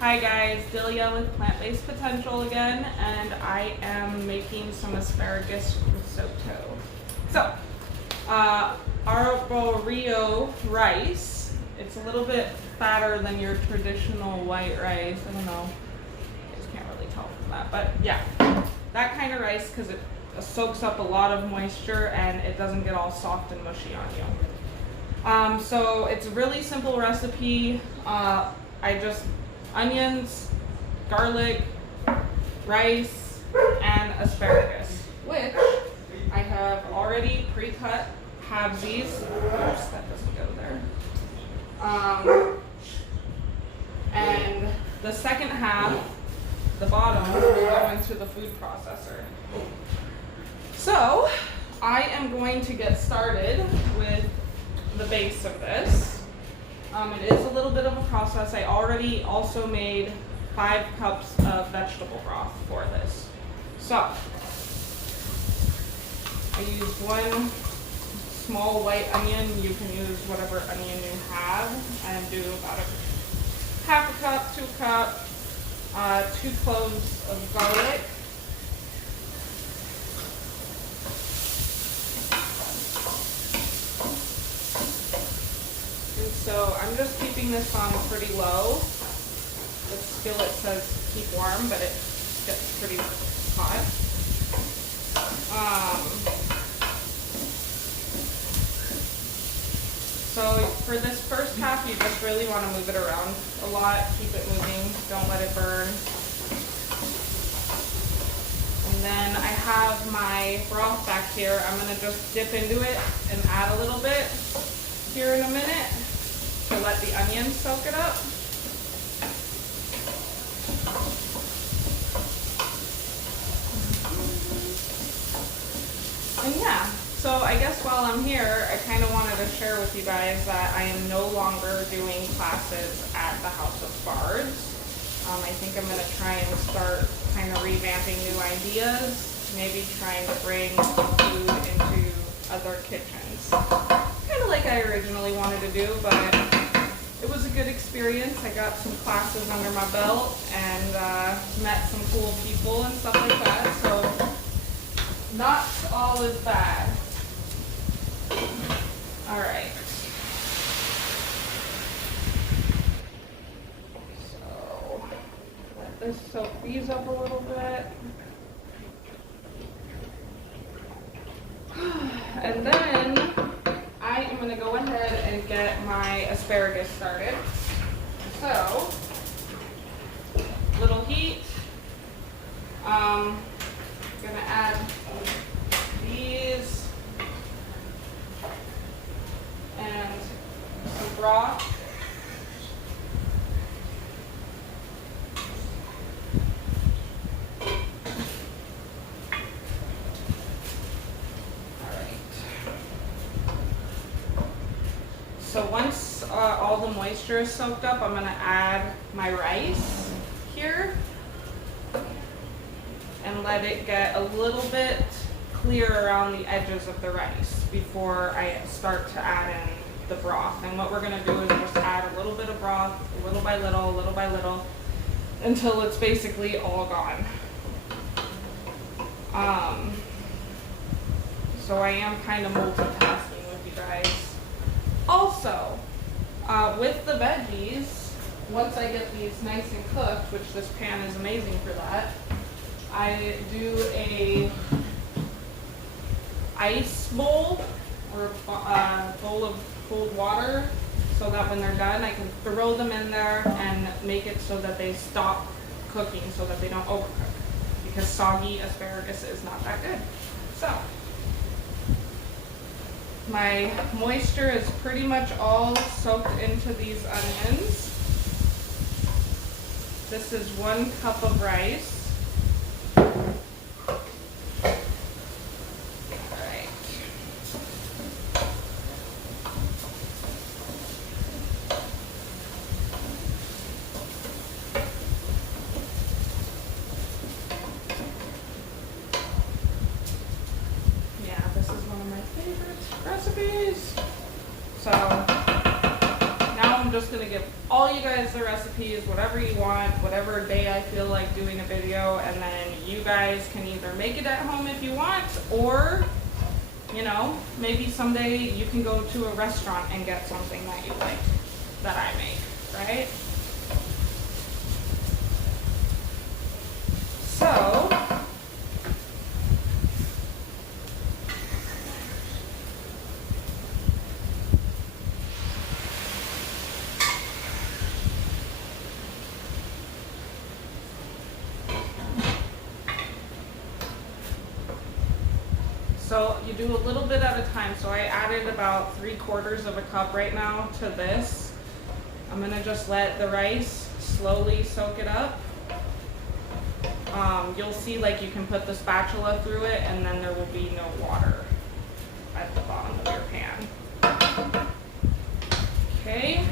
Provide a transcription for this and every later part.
Hi guys, Delia with Plant-Based Potential again, and I am making some asparagus risotto. So, arborio rice, it's a little bit fatter than your traditional white rice. I don't know, you guys can't really tell from that, but yeah, that kind of rice because it soaks up a lot of moisture and it doesn't get all soft and mushy on you. So it's a really simple recipe. Onions, garlic, rice, and asparagus, which I have already pre-cut halvesies. Oops, that doesn't go there. And the second half, the bottom, will go into the food processor. So I am going to get started with the base of this. It is a little bit of a process. I already also made 5 cups of vegetable broth for this. So I used 1 small white onion. You can use whatever onion you have, and do about half a cup, 2 cups, 2 cloves of garlic. So I'm just keeping this on pretty low. The skillet says keep warm, but it gets pretty hot. So for this first half, you just really want to move it around a lot. Keep it moving. Don't let it burn. And then I have my broth back here. I'm going to just dip into it and add a little bit here in a minute to let the onions soak it up. And yeah, so I guess while I'm here, I kind of wanted to share with you guys that I am no longer doing classes at the House of Bards. I think I'm going to try and start kind of revamping new ideas, maybe trying to bring food into other kitchens. Kind of like I originally wanted to do, but it was a good experience. I got some classes under my belt and met some cool people and stuff like that. So not all is bad. All right. So let this soak these up a little bit. And then I am going to go ahead and get my asparagus started. So, little heat. I'm going to add these and some broth. So once all the moisture is soaked up, I'm going to add my rice here and let it get a little bit clear around the edges of the rice before I start to add in the broth. And what we're going to do is just add a little bit of broth, little by little, until it's basically all gone. So I am kind of multitasking with you guys. Also, with the veggies, once I get these nice and cooked, which this pan is amazing for that, I do a ice bowl or a bowl of cold water so that when they're done, I can throw them in there and make it so that they stop cooking so that they don't overcook, because soggy asparagus is not that good. So my moisture is pretty much all soaked into these onions. This is 1 cup of rice. Alright. Yeah, this is one of my favorite recipes. So now I'm just going to give all you guys the recipes, whatever you want, whatever day I feel like doing a video, and then you guys can either make it at home if you want, or, you know, maybe someday you can go to a restaurant and get something that you like, that I make, right? So, you do a little bit at a time. So I added about 3/4 of a cup right now to this. I'm gonna just let the rice slowly soak it up. You'll see like you can put the spatula through it and then there will be no water at the bottom of your pan. Okay,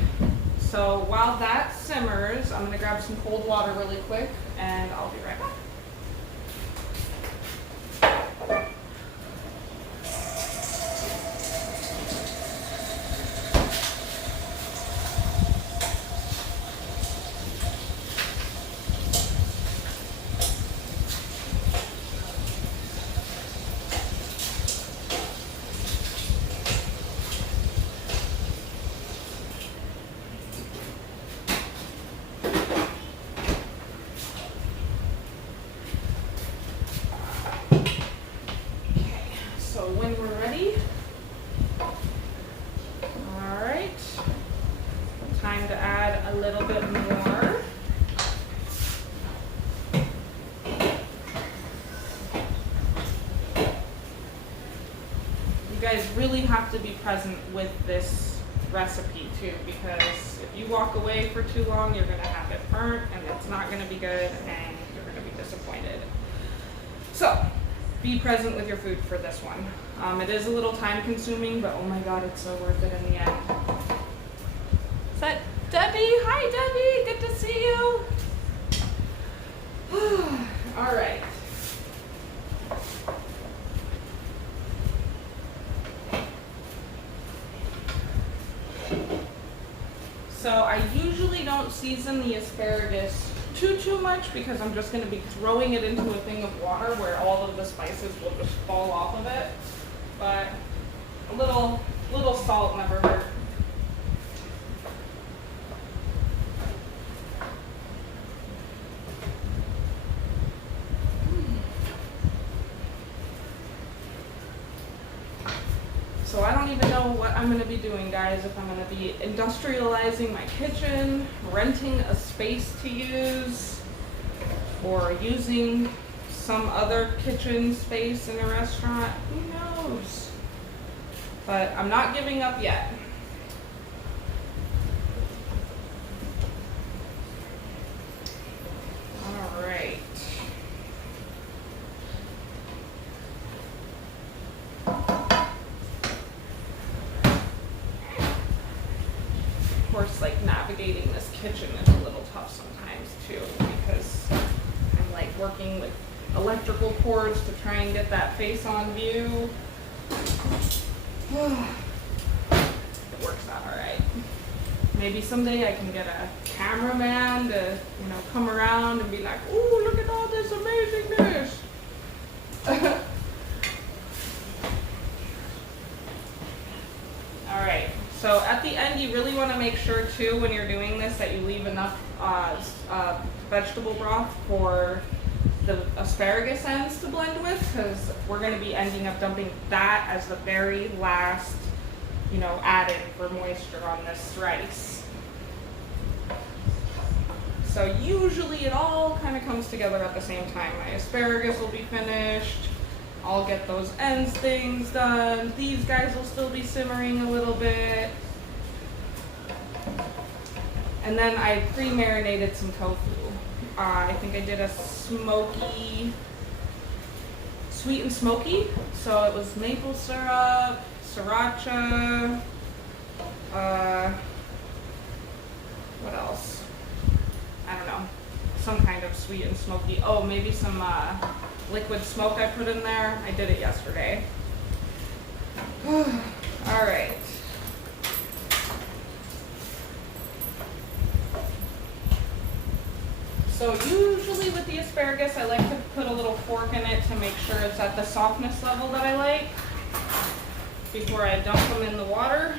so while that simmers, I'm gonna grab some cold water really quick and I'll be right back. When we're ready, all right, time to add a little bit more. You guys really have to be present with this recipe too, because if you walk away for too long, you're gonna have it burnt and it's not gonna be good and you're gonna be disappointed. So, be present with your food for this one. It is a little time consuming, but oh my God, it's so worth it in the end. Is that Debbie? Hi Debbie, good to see you. All right. So I usually don't season the asparagus too much because I'm just going to be throwing it into a thing of water where all of the spices will just fall off of it. But a little salt never hurt. So I don't even know what I'm going to be doing, guys, if I'm going to be industrializing my kitchen, renting a space to use, or using some other kitchen space in a restaurant. Who knows? But I'm not giving up yet. All right. Of course, like navigating this kitchen is a little tough sometimes too, because I'm like working with electrical cords to try and get that face on view. It works out all right. Maybe someday I can get a cameraman to, you know, come around and be like, "Ooh, look at all this amazingness." All right. So at the end, you really want to make sure too, when you're doing this, that you leave enough vegetable broth for the asparagus ends to blend with, because we're going to be ending up dumping that as the very last, you know, added for moisture on this rice. So usually it all kind of comes together at the same time. My asparagus will be finished. I'll get those ends things done. These guys will still be simmering a little bit. And then I pre-marinated some tofu. I think I did a smoky, sweet and smoky. So it was maple syrup, sriracha, what else? I don't know. Some kind of sweet and smoky. Oh, maybe some liquid smoke I put in there. I did it yesterday. All right. So usually with the asparagus, I like to put a little fork in it to make sure it's at the softness level that I like before I dump them in the water.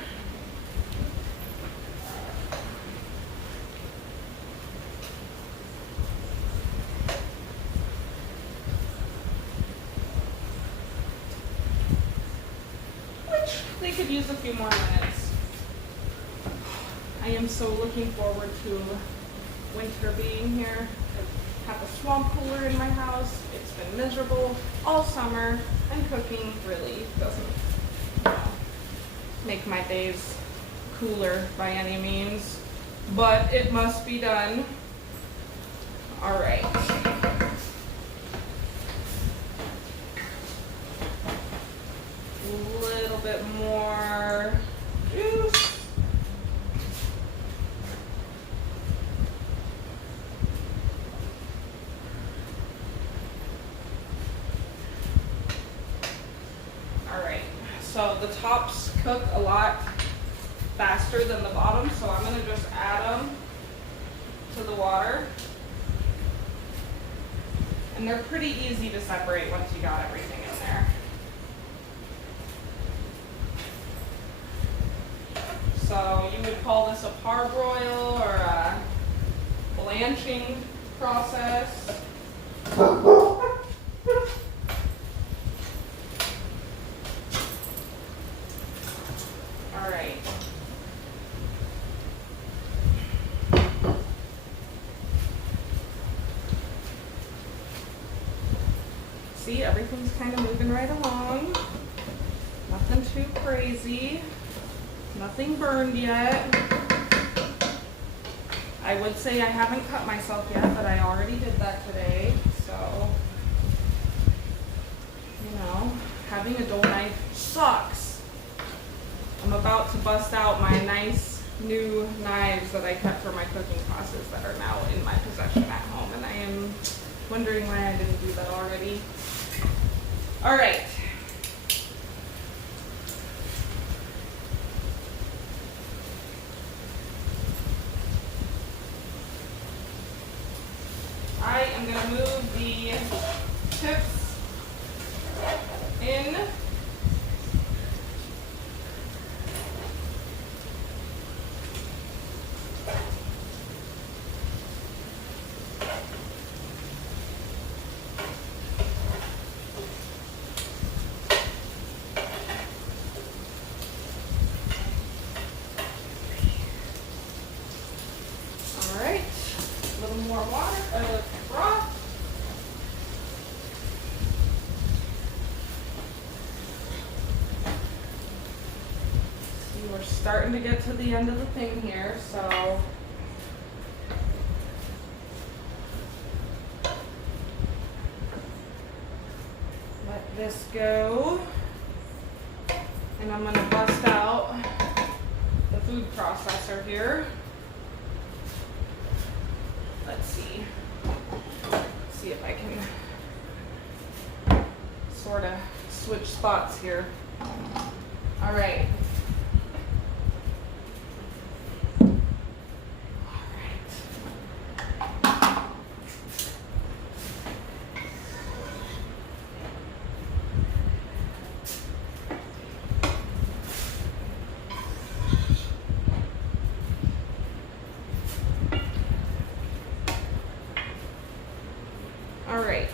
Which they could use a few more minutes. I am so looking forward to winter being here. I have a swamp cooler in my house. It's been miserable all summer, and cooking really doesn't, make my days cooler by any means, but it must be done. All right. A little bit more juice. So the tops cook a lot faster than the bottom, so I'm going to just add them to the water. And they're pretty easy to separate once you got everything in there. So you would call this a parboil or a blanching process. See, everything's kind of moving right along. Nothing too crazy. Nothing burned yet. I would say I haven't cut myself yet, but I already did that today. So, having a dull knife sucks. I'm about to bust out my nice new knives that I kept for my cooking classes that are now in my possession at home, and I am wondering why I didn't do that already. All right. I am going to move the chips in. More water, broth. See, we're starting to get to the end of the thing here, so let this go. And I'm going to bust out the food processor here. Let's see if I can sort of switch spots here. All right. All right,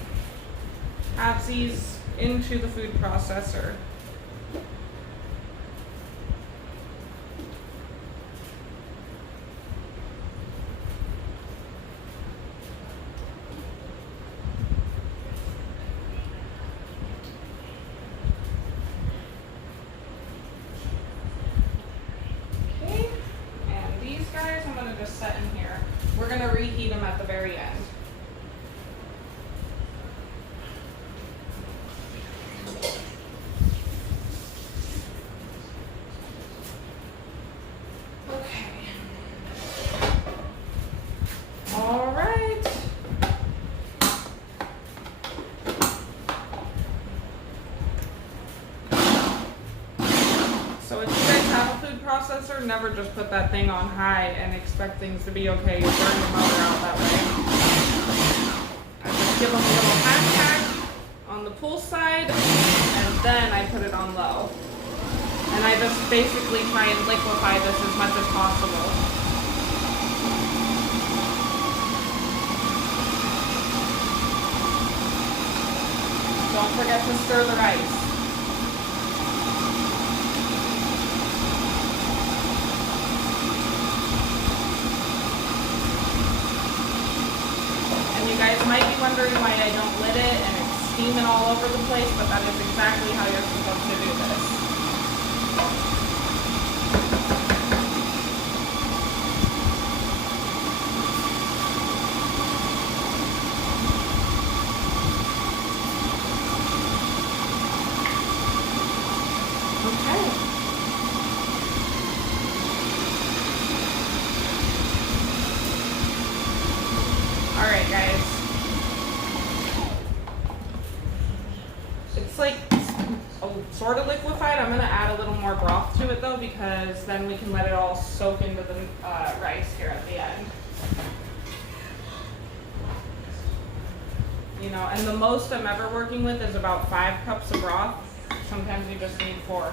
add these into the food processor. Okay, and these guys I'm going to just set in here. We're going to reheat them at the very end. So if you guys have a food processor, never just put that thing on high and expect things to be okay. You'll burn your motor out that way. give them a little half tack on the pull side, and then I put it on low. And I just basically try and liquefy this as much as possible. Don't forget to stir the rice. And you guys might be wondering why I don't lid it and it's steaming all over the place, but that is exactly how you're supposed to do this. Alright guys, it's like sort of liquefied. I'm going to add a little more broth to it though, because then we can let it all soak into the rice here at the end. You know, and the most I'm ever working with is about 5 cups of broth. Sometimes you just need 4.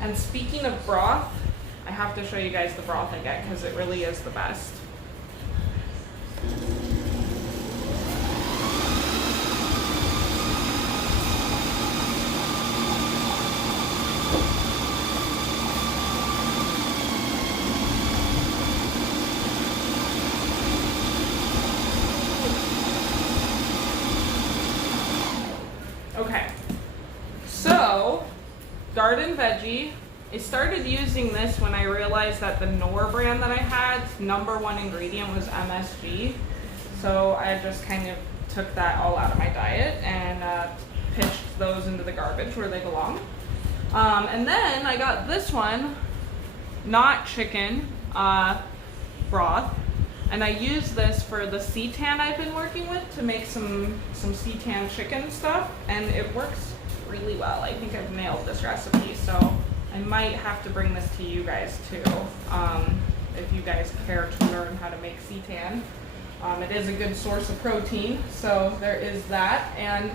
And speaking of broth, I have to show you guys the broth I get because it really is the best. Okay, so garden veggie. I started using this when I realized that the Knorr brand that I had, #1 ingredient was MSG. So I just kind of took that all out of my diet and pitched those into the garbage where they belong. And then I got this one, not chicken broth, and I use this for the seitan I've been working with to make some seitan chicken stuff, and it works really well. I think I've nailed this recipe, so I might have to bring this to you guys too, if you guys care to learn how to make seitan. It is a good source of protein, so there is that, and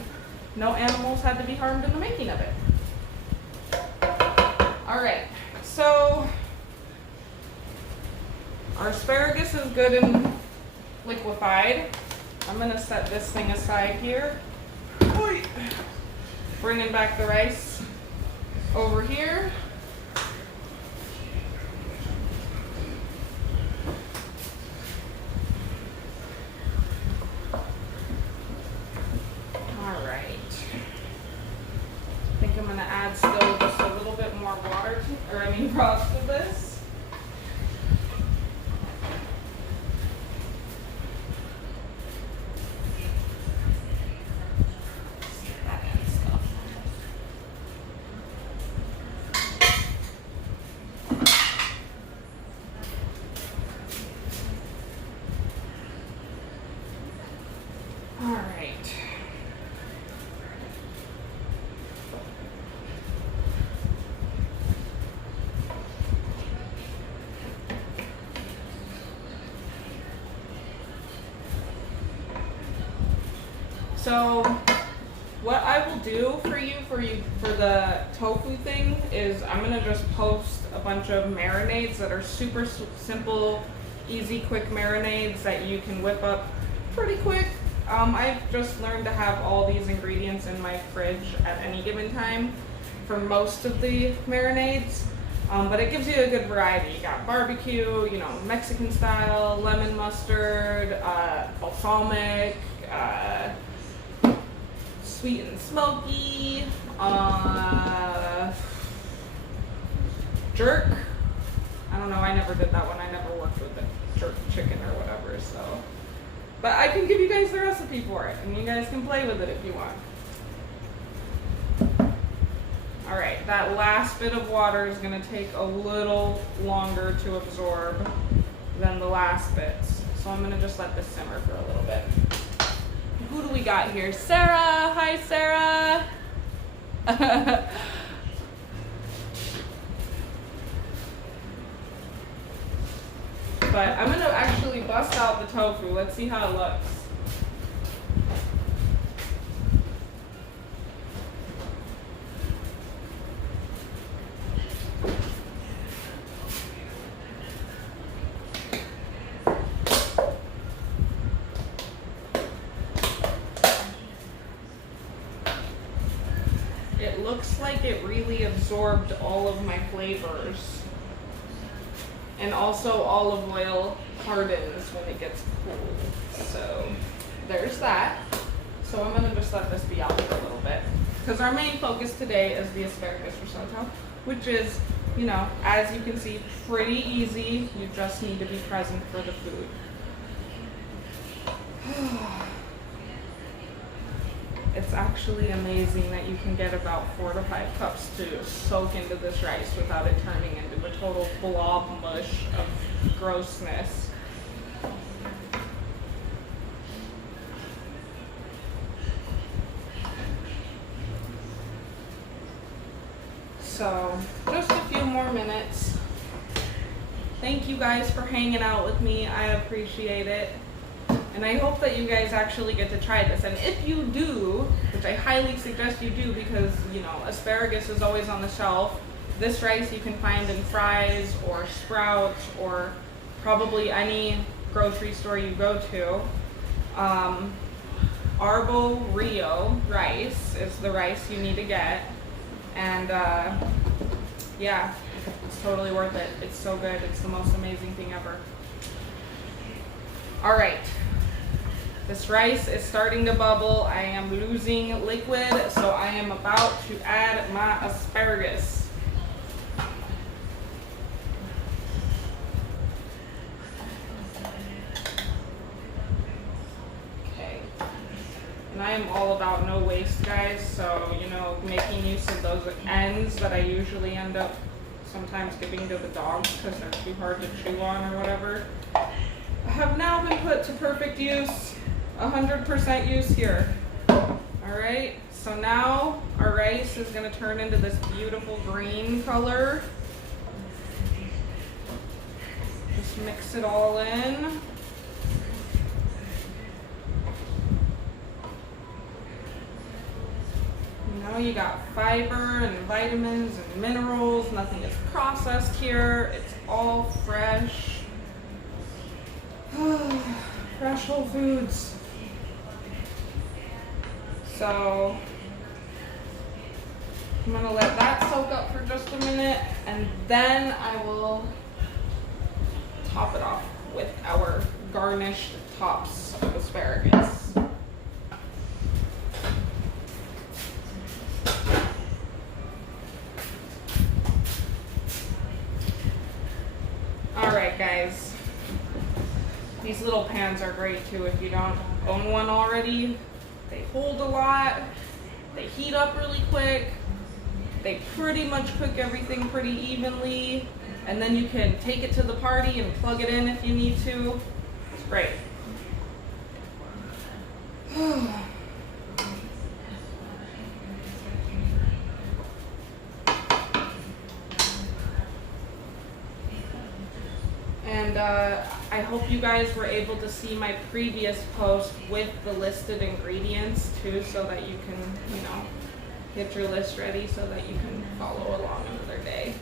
no animals had to be harmed in the making of it. Alright, so our asparagus is good and liquefied. I'm going to set this thing aside here. Bringing back the rice over here. All right. I think I'm going to add still just a little bit more water to, broth to this. So what I will do for you for the tofu thing is I'm gonna just post a bunch of marinades that are super simple, easy, quick marinades that you can whip up pretty quick. I've just learned to have all these ingredients in my fridge at any given time for most of the marinades, but it gives you a good variety. You got barbecue, Mexican style, lemon mustard, balsamic, sweet and smoky, jerk. I don't know, I never did that one. I never worked with the jerk chicken or whatever, so. But I can give you guys the recipe for it, and you guys can play with it if you want. All right, that last bit of water is gonna take a little longer to absorb than the last bits. So I'm gonna just let this simmer for a little bit. Who do we got here? Sarah, hi Sarah. But I'm gonna actually bust out the tofu. Let's see how it looks. It looks like it really absorbed all of my flavors. And also olive oil hardens when it gets cool. So there's that. So I'm gonna just let this be out for a little bit. Because our main focus today is the asparagus risotto, which is, you know, as you can see, pretty easy. You just need to be present for the food. It's actually amazing that you can get about 4 to 5 cups to soak into this rice without it turning into a total blob mush of grossness. So, just a few more minutes. Thank you guys for hanging out with me. I appreciate it. And I hope that you guys actually get to try this. And if you do, which I highly suggest you do because, you know, asparagus is always on the shelf. This rice you can find in Fry's or Sprouts or probably any grocery store you go to. Arbo Rio rice is the rice you need to get. And yeah, it's totally worth it. It's so good. It's the most amazing thing ever. All right. This rice is starting to bubble. I am losing liquid, so I am about to add my asparagus. Okay. And I am all about no waste, guys, so, you know, making use of those ends that I usually end up sometimes giving to the dogs because they're too hard to chew on or whatever, have now been put to perfect use. 100% use here. All right, so now our rice is going to turn into this beautiful green color. Just mix it all in. Now you got fiber and vitamins and minerals. Nothing is processed here. It's all fresh. Fresh whole foods. So I'm gonna let that soak up for just a minute, and then I will top it off with our garnished tops of asparagus. All right, guys. These little pans are great too if you don't own one already. They hold a lot, they heat up really quick, they pretty much cook everything pretty evenly, and then you can take it to the party and plug it in if you need to. It's great. And I hope you guys were able to see my previous post with the listed ingredients too, so that you can, you know, get your list ready so that you can follow along another day.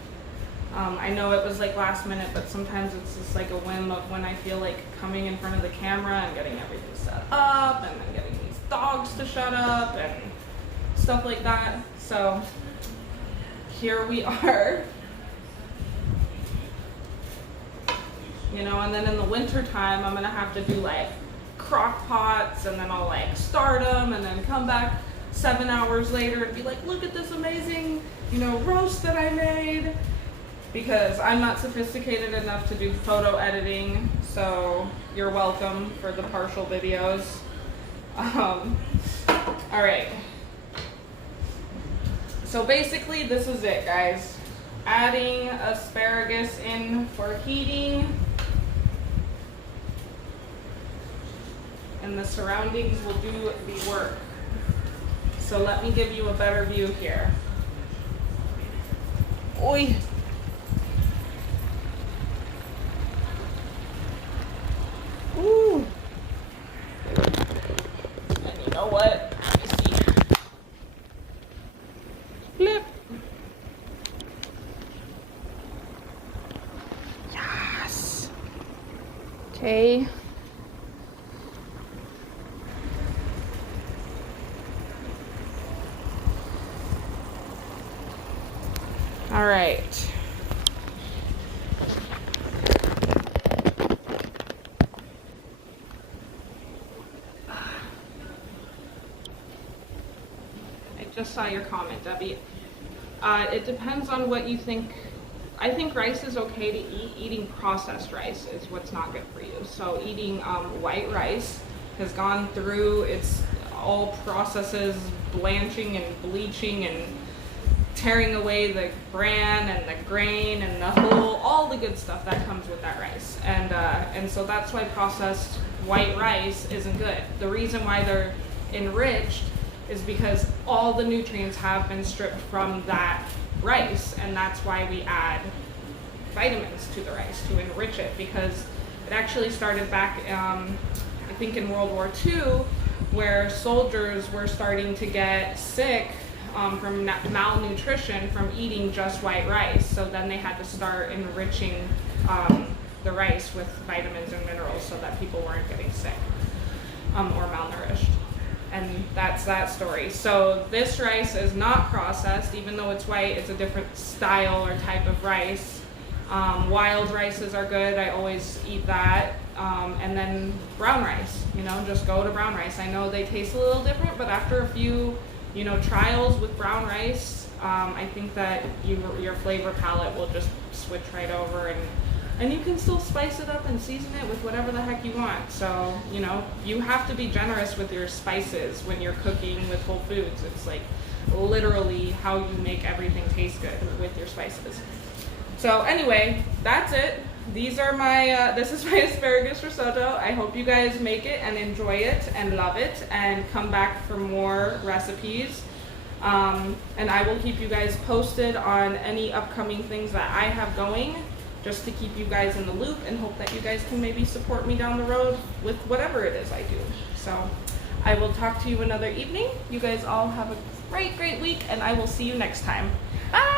I know it was like last minute, but sometimes it's just like a whim of when I feel like coming in front of the camera and getting everything set up and then getting these dogs to shut up and stuff like that. So here we are. You know, and then in the winter time, I'm gonna have to do like crock pots, and then I'll like start them and then come back 7 hours later and be like, look at this amazing, you know, roast that I made, because I'm not sophisticated enough to do photo editing. So you're welcome for the partial videos. All right. So basically this is it, guys. Adding asparagus in for heating. And the surroundings will do the work. So let me give you a better view here. Oi. Okay. All right. I just saw your comment, Debbie. It depends on what you think. I think rice is okay to eat. Eating processed rice is what's not good for you. So eating white rice has gone through its all processes, blanching and bleaching and tearing away the bran and the grain and the whole, all the good stuff that comes with that rice. And so that's why processed white rice isn't good. The reason why they're enriched is because all the nutrients have been stripped from that rice, and that's why we add vitamins to the rice to enrich it, because it actually started back, I think in World War II, where soldiers were starting to get sick from malnutrition from eating just white rice. So then they had to start enriching the rice with vitamins and minerals so that people weren't getting sick or malnourished. And that's that story. So this rice is not processed, even though it's white. It's a different style or type of rice. Wild rices are good. I always eat that. And then brown rice, just go to brown rice. I know they taste a little different, but after a few, trials with brown rice, I think that your flavor palette will just switch right over, and you can still spice it up and season it with whatever the heck you want. So, you have to be generous with your spices when you're cooking with Whole Foods. It's like literally how you make everything taste good with your spices. So anyway, that's it. These are my, this is my asparagus risotto. I hope you guys make it and enjoy it and love it and come back for more recipes. And I will keep you guys posted on any upcoming things that I have going, just to keep you guys in the loop, and hope that you guys can maybe support me down the road with whatever it is I do. So I will talk to you another evening. You guys all have a great, great week, and I will see you next time. Bye!